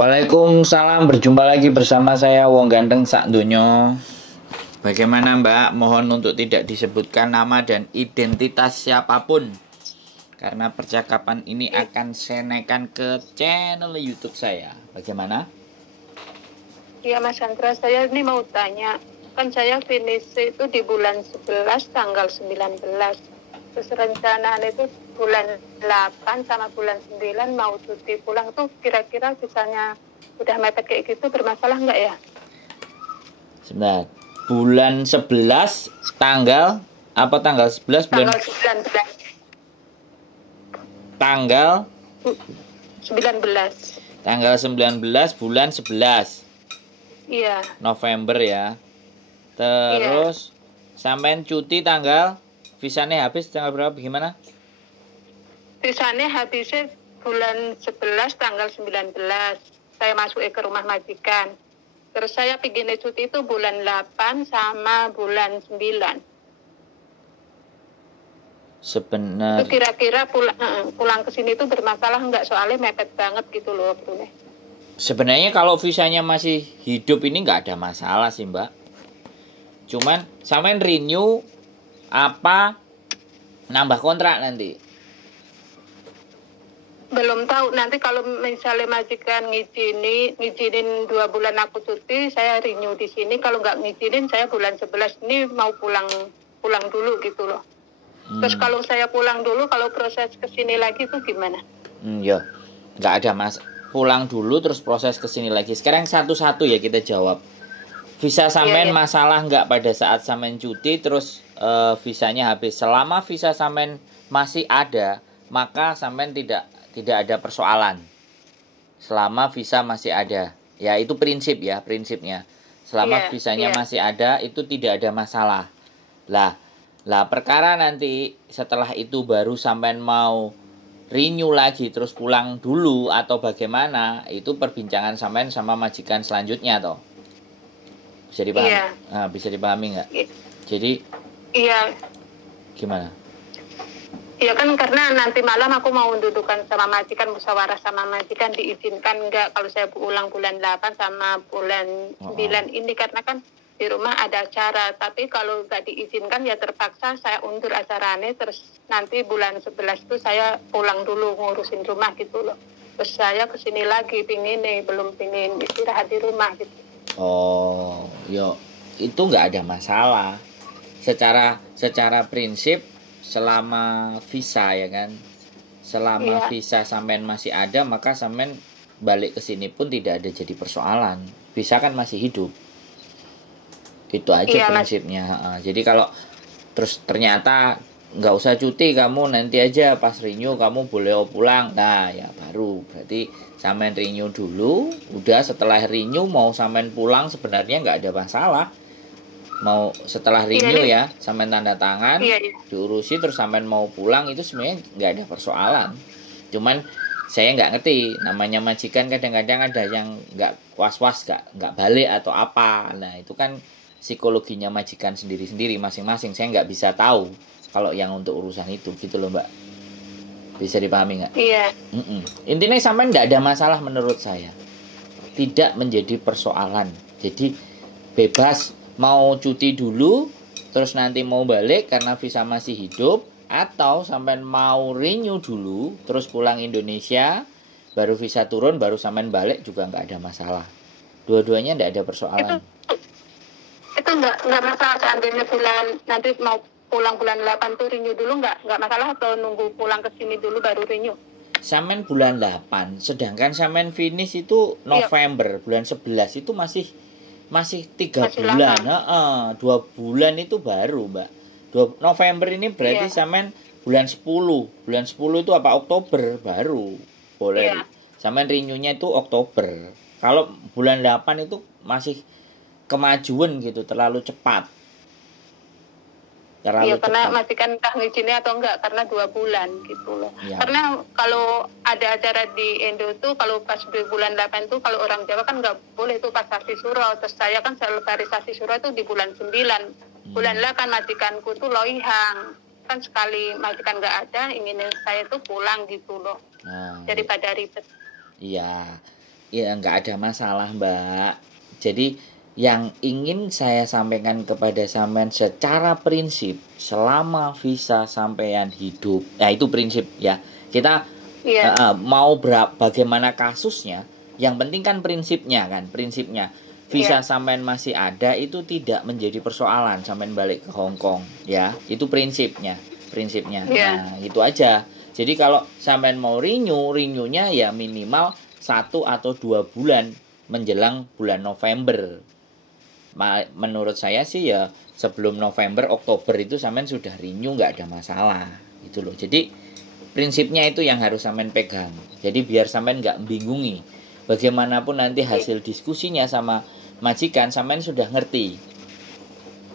Waalaikumsalam, berjumpa lagi bersama saya Wong Ganteng Sak Donyo. Bagaimana Mbak? Mohon untuk tidak disebutkan nama dan identitas siapapun, karena percakapan ini akan saya naikkan ke channel YouTube saya. Bagaimana? Iya Mas Chandra, saya ini mau tanya. Kan saya finish itu di bulan 11 tanggal 19. Terus rencanaan itu bulan 8 sama bulan 9 mau cuti pulang tuh, kira-kira misalnya udah mepet kayak gitu bermasalah nggak ya? Sebentar. Bulan 11 tanggal apa, tanggal 11 bulan Tanggal 19. tanggal 19. tanggal 19 bulan 11 Iya. November ya. Terus sampean cuti tanggal, visanya habis tanggal berapa, gimana? Visanya habisnya bulan 11 tanggal 19. Saya masuk ke rumah majikan. Terus saya pinginnya cuti itu bulan 8 sama bulan 9. Itu kira-kira pulang ke sini itu bermasalah nggak? Soalnya mepet banget gitu loh, Bro. Sebenarnya kalau visanya masih hidup ini nggak ada masalah sih Mbak. Cuman sampean renew apa nambah kontrak nanti? Belum tahu, nanti kalau misalnya majikan ngizinin 2 bulan aku cuti, saya renew di sini. Kalau nggak ngizinin, saya bulan 11 ini mau pulang dulu gitu loh. Terus kalau saya pulang dulu, kalau proses kesini lagi itu gimana? Ya, nggak ada mas. Pulang dulu terus proses kesini lagi. Sekarang satu-satu ya kita jawab. Visa sampean masalah nggak pada saat sampean cuti terus visanya habis? Selama visa sampean masih ada, maka sampean tidak ada persoalan. Selama visa masih ada, ya itu prinsipnya. Selama visanya masih ada, itu tidak ada masalah. Lah perkara nanti setelah itu baru sampean mau renew lagi terus pulang dulu atau bagaimana, itu perbincangan sampean sama majikan selanjutnya toh. Bisa dipahami? Nah, bisa dipahami nggak? Jadi gimana? Iya kan, karena nanti malam aku mau dudukan sama majikan, musyawarah sama majikan, diizinkan nggak kalau saya pulang bulan 8 sama bulan 9 ini, karena kan di rumah ada acara. Tapi kalau nggak diizinkan ya terpaksa saya undur acaranya, terus nanti bulan 11 itu saya pulang dulu ngurusin rumah gitu loh. Terus saya kesini lagi belum pingin istirahat di rumah gitu. Oh, itu nggak ada masalah. Secara prinsip selama visa ya kan, selama visa sampean masih ada, maka sampean balik ke sini pun tidak ada jadi persoalan. Visa kan masih hidup. Itu aja prinsipnya. Jadi kalau terus ternyata nggak usah cuti, kamu nanti aja pas renew kamu boleh pulang, nah ya baru berarti sampean renew dulu. Udah setelah renew mau sampean pulang sebenarnya nggak ada masalah. Mau setelah renew ya sampean tanda tangan, diurusi terus sampean mau pulang, itu sebenarnya nggak ada persoalan. Cuman saya nggak ngerti, namanya majikan kadang-kadang ada yang nggak was-was, nggak balik atau apa. Nah itu kan psikologinya majikan sendiri-sendiri masing-masing, saya nggak bisa tahu kalau yang untuk urusan itu gitu loh Mbak. Bisa dipahami nggak? Iya. Intinya sampean nggak ada masalah menurut saya, tidak menjadi persoalan. Jadi bebas mau cuti dulu terus nanti mau balik karena visa masih hidup, atau sampean mau renew dulu terus pulang Indonesia baru visa turun baru sampean balik juga nggak ada masalah. Dua-duanya nggak ada persoalan. Itu nggak masalah seandainya nanti mau pulang bulan 8 tuh renew dulu, nggak masalah, atau nunggu pulang ke sini dulu baru renew? Sampean bulan 8, sedangkan sampean finish itu November, bulan 11 itu masih 3 bulan. 2 bulan itu baru Mbak. November ini berarti sampean bulan 10. Bulan 10 itu apa, Oktober baru boleh. Sampean renew-nya itu Oktober. Kalau bulan 8 itu masih kemajuan gitu, terlalu cepat. Karena majikan entah ngizinnya atau enggak, karena 2 bulan gitu loh. Karena kalau ada acara di Indo tuh, kalau pas di bulan 8 tuh, kalau orang Jawa kan nggak boleh tuh pas sasi suro. Terus saya kan selebaran sasi suro itu di bulan 9. Bulan 8 majikanku tuh loihang. Kan sekali majikan nggak ada, ingin saya tuh pulang gitu loh. Daripada ribet. Iya. Ya nggak ada masalah Mbak. Jadi yang ingin saya sampaikan kepada sampean secara prinsip, selama visa sampean hidup, ya itu prinsip ya. Kita Iya, mau bagaimana kasusnya, yang penting kan prinsipnya kan, prinsipnya. Visa iya, sampean masih ada itu tidak menjadi persoalan sampean balik ke Hong Kong ya. Itu prinsipnya. iya. Nah, itu aja. Jadi kalau sampean mau renewnya ya minimal 1 atau 2 bulan menjelang bulan November. Menurut saya sih ya sebelum November Oktober itu sampean sudah renew, nggak ada masalah gitu loh. Jadi prinsipnya itu yang harus sampean pegang. Jadi biar sampean nggak bingungi. Bagaimanapun nanti hasil diskusinya sama majikan sampean sudah ngerti.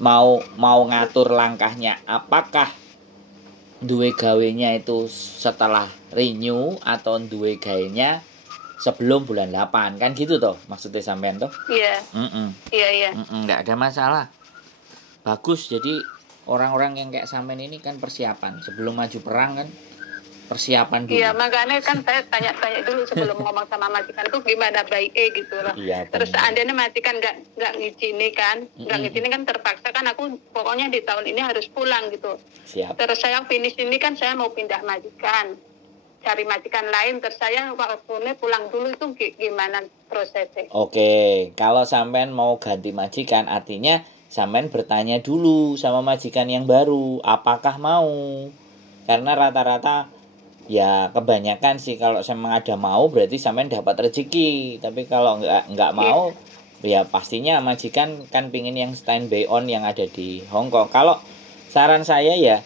Mau ngatur langkahnya apakah duwe gawenya itu setelah renew atau duwe gawenya sebelum bulan 8 kan gitu toh maksudnya sampean toh. Iya, iya. Nggak ada masalah, bagus. Jadi orang-orang yang kayak sampean ini kan persiapan sebelum maju perang kan, persiapan dulu. Iya, makanya kan saya tanya-tanya dulu sebelum ngomong sama majikan tuh gimana baiknya gitu loh. Iya, terus seandainya majikan nggak ngizini kan, nggak ngizini kan terpaksa kan aku pokoknya di tahun ini harus pulang gitu. Siap. Terus saya finish ini kan saya mau pindah majikan, cari majikan lain. Terus saya waktunya pulang dulu itu gimana prosesnya? Oke, kalau sampean mau ganti majikan artinya sampean bertanya dulu sama majikan yang baru apakah mau. Karena rata-rata ya kebanyakan sih kalau memang ada mau berarti sampean dapat rezeki. Tapi kalau nggak mau ya pastinya majikan kan pingin yang standby on yang ada di Hong Kong. Kalau saran saya ya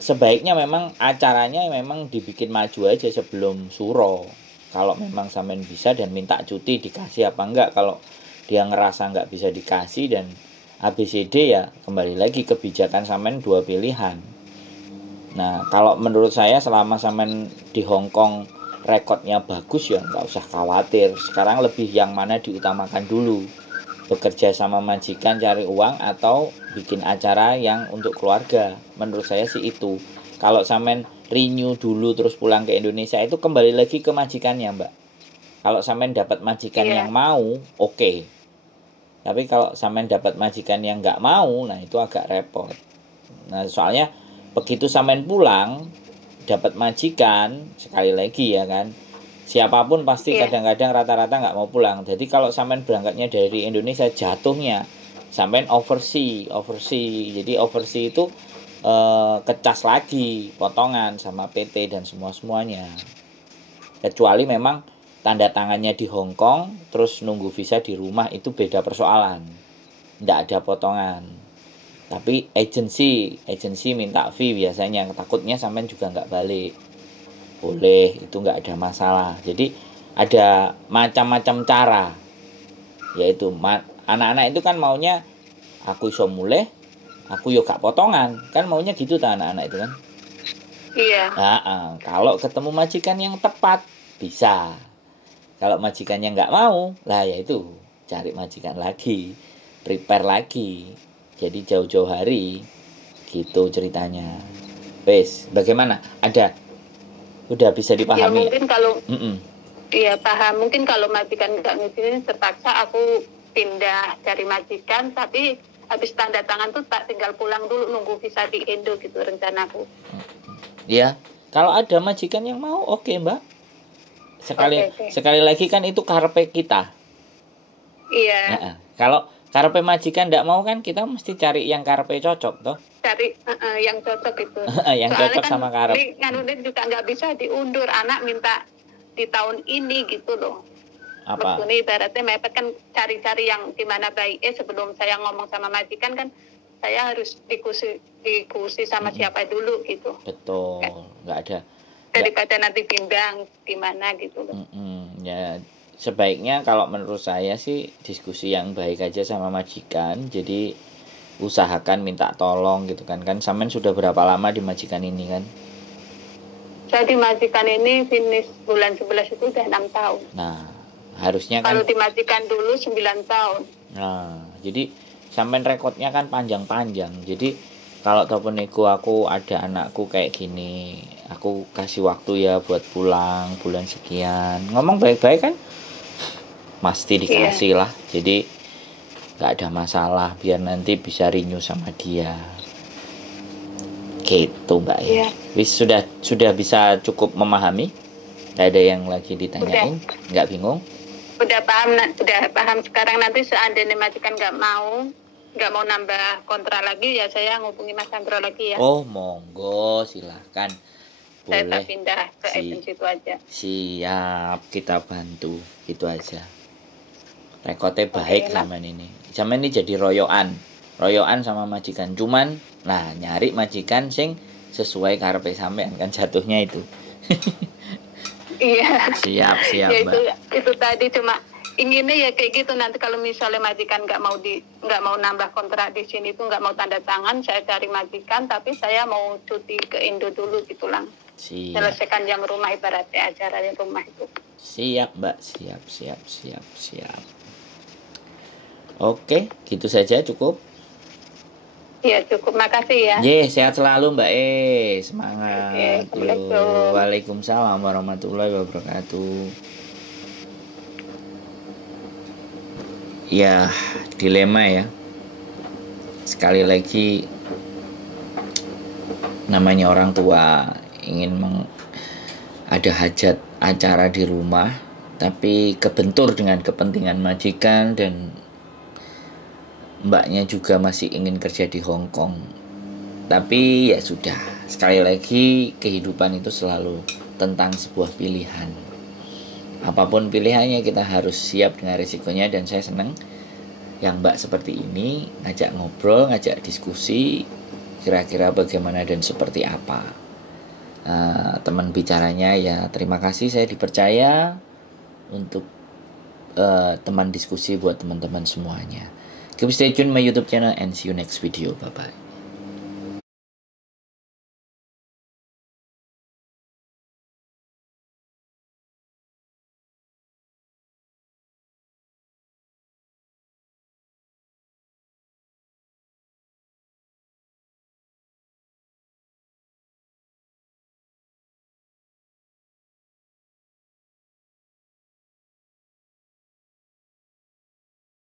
sebaiknya memang acaranya memang dibikin maju aja sebelum suro. Kalau memang sampean bisa dan minta cuti dikasih apa enggak. Kalau dia ngerasa nggak bisa dikasih dan ABCD ya kembali lagi kebijakan sampean 2 pilihan. Nah, kalau menurut saya selama sampean di Hong Kong rekodnya bagus ya nggak usah khawatir. Sekarang lebih yang mana diutamakan dulu. Bekerja sama majikan cari uang atau bikin acara yang untuk keluarga. Menurut saya sih itu. Kalau sampean renew dulu terus pulang ke Indonesia itu kembali lagi ke majikannya, Mbak. Kalau sampean dapat majikan yang mau, oke. Tapi kalau sampean dapat majikan yang nggak mau, nah itu agak repot. Nah, soalnya begitu sampean pulang dapat majikan sekali lagi ya kan, siapapun pasti kadang-kadang rata-rata nggak mau pulang. Jadi kalau sampean berangkatnya dari Indonesia jatuhnya sampean overseas. Jadi overseas itu kecas lagi potongan sama PT dan semuanya. Kecuali memang tanda tangannya di Hong Kong terus nunggu visa di rumah itu beda persoalan. Nggak ada potongan. Tapi agensi minta fee biasanya, takutnya sampean juga nggak balik. Boleh, itu nggak ada masalah. Jadi ada macam-macam cara. Yaitu anak-anak itu kan maunya aku iso mulai, aku yo gak potongan. Kan maunya gitu ta anak-anak itu kan. Iya. Nah, kalau ketemu majikan yang tepat bisa. Kalau majikannya nggak mau, lah ya itu cari majikan lagi, prepare lagi. Jadi jauh-jauh hari gitu ceritanya. Wes, bagaimana? Udah bisa dipahami? Ya mungkin kalau iya paham. Mungkin kalau majikan nggak ngizinin terpaksa aku pindah cari majikan. Tapi habis tanda tangan tuh tak tinggal pulang dulu nunggu visa di Indo gitu rencanaku. Ya, kalau ada majikan yang mau, oke, Mbak. Sekali lagi kan itu karepe kita. Iya. Nah, kalau karepe majikan ndak mau kan kita mesti cari yang karepe cocok toh. Cari yang cocok itu. Yang soalnya cocok kan sama karep. Nganunin juga nggak bisa diundur, anak minta di tahun ini gitu loh. Apa? Maksudnya ibaratnya mepet kan cari-cari yang gimana baiknya sebelum saya ngomong sama majikan kan saya harus diskusi sama siapa dulu gitu. Betul, nggak ada. Daripada nanti bimbang gimana gitu loh. Ya sebaiknya kalau menurut saya sih diskusi yang baik aja sama majikan. Jadi usahakan minta tolong gitu kan. Kan sampean sudah berapa lama di majikan ini kan? Saya di majikan ini finish bulan 11 itu udah 6 tahun. Nah, harusnya kan kalau di majikan dulu 9 tahun. Nah, jadi sampean rekodnya kan panjang-panjang. Jadi kalau telepon aku ada anakku kayak gini, aku kasih waktu ya buat pulang bulan sekian. Ngomong baik-baik kan pasti dikasih lah. Jadi nggak ada masalah, biar nanti bisa renew sama dia gitu Mbak ya. Wis sudah bisa cukup memahami, nggak ada yang lagi ditanyain, nggak bingung? Udah paham sekarang. Nanti seandainya majikan nggak mau nambah kontrak lagi, ya saya ngubungi Mas Sandro lagi ya. Oh monggo silahkan, boleh. Saya pindah ke agensi itu aja. Siap, kita bantu gitu aja. Rekodnya baik zaman ini jadi royoan sama majikan. Cuman nah nyari majikan sing sesuai karepe sampean kan jatuhnya itu. Iya. Siap ya, itu tadi cuma inginnya ya kayak gitu. Nanti kalau misalnya majikan nggak mau nambah kontrak di sini, itu nggak mau tanda tangan, saya cari majikan tapi saya mau cuti ke Indo dulu gitu lang. Selesaikan yang rumah, ibaratnya acara yang rumah itu. Siap Mbak, siap. Oke, gitu saja cukup. Ya cukup, makasih ya. Sehat selalu Mbak semangat. Waalaikumsalam warahmatullahi wabarakatuh. Ya, dilema ya. Sekali lagi namanya orang tua ingin ada hajat acara di rumah, tapi kebentur dengan kepentingan majikan, dan mbaknya juga masih ingin kerja di Hong Kong. Tapi ya sudah, sekali lagi kehidupan itu selalu tentang sebuah pilihan. Apapun pilihannya kita harus siap dengan risikonya, dan saya senang yang mbak seperti ini ngajak ngobrol, ngajak diskusi kira-kira bagaimana dan seperti apa. Teman bicaranya ya terima kasih, saya dipercaya untuk teman diskusi buat teman-teman semuanya. Keep stay tune my YouTube channel and see you next video. Bye bye.